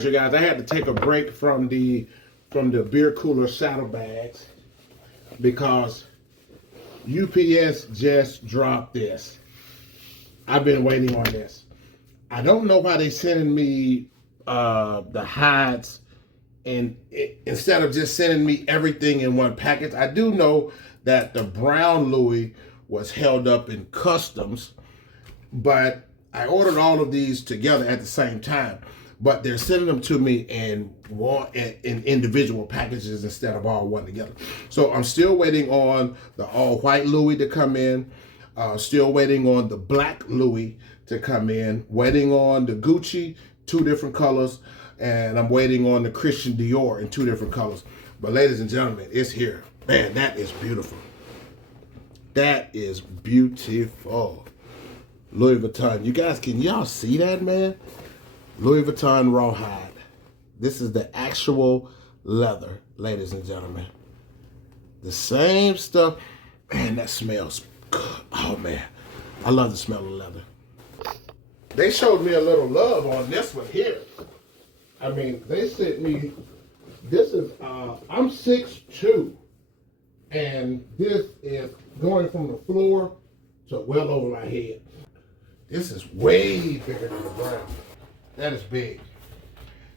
You guys, I had to take a break from the beer cooler saddlebags because UPS just dropped this. I've been waiting on this. I don't know why they sending me the hides and instead of just sending me everything in one package. I do know that the brown Louis was held up in customs, but I ordered all of these together at the same time. But they're sending them to me in individual packages instead of all one together. So I'm still waiting on the all white Louis to come in. Still waiting on the black Louis to come in. Waiting on the Gucci, 2 different colors. And I'm waiting on the Christian Dior in 2 different colors. But ladies and gentlemen, it's here. Man, that is beautiful. That is beautiful. Louis Vuitton. You guys, can y'all see that, man? Louis Vuitton rawhide. This is the actual leather, ladies and gentlemen. The same stuff. Man, that smells good. Oh, man. I love the smell of leather. They showed me a little love on this one here. I mean, they sent me, this is, I'm 6'2", and this is going from the floor to well over my head. This is way bigger than the ground. That is big.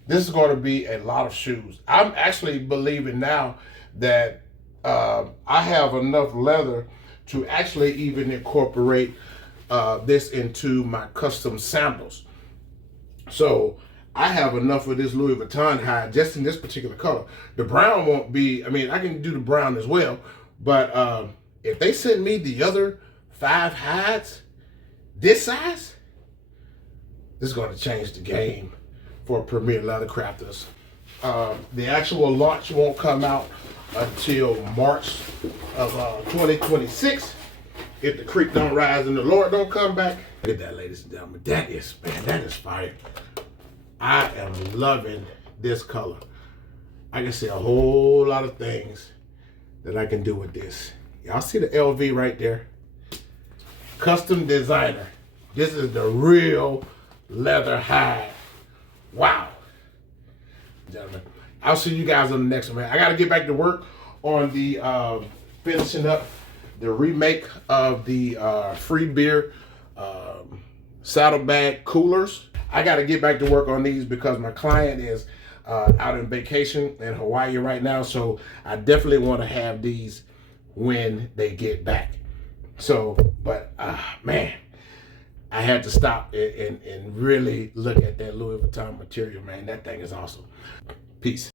This is going to be a lot of shoes. I'm actually believing now that I have enough leather to actually even incorporate this into my custom sandals. So I have enough of this Louis Vuitton hide just in this particular color. The brown won't be, I mean, I can do the brown as well, but if they send me the other 5 hides this size, this is going to change the game for premier leather crafters. The actual launch won't come out until March of 2026. If the creek don't rise and the Lord don't come back. Look at that, ladies and gentlemen. That is, man, that is fire. I am loving this color. I can see a whole lot of things that I can do with this. Y'all see the LV right there? Custom designer. This is the real leather hide. Wow. Gentlemen, I'll see you guys on the next one, man. I got to get back to work on the finishing up the remake of the free beer saddlebag coolers. I got to get back to work on these because my client is out on vacation in Hawaii right now. So I definitely want to have these when they get back. So, but man, I had to stop and really look at that Louis Vuitton material, man. That thing is awesome. Peace.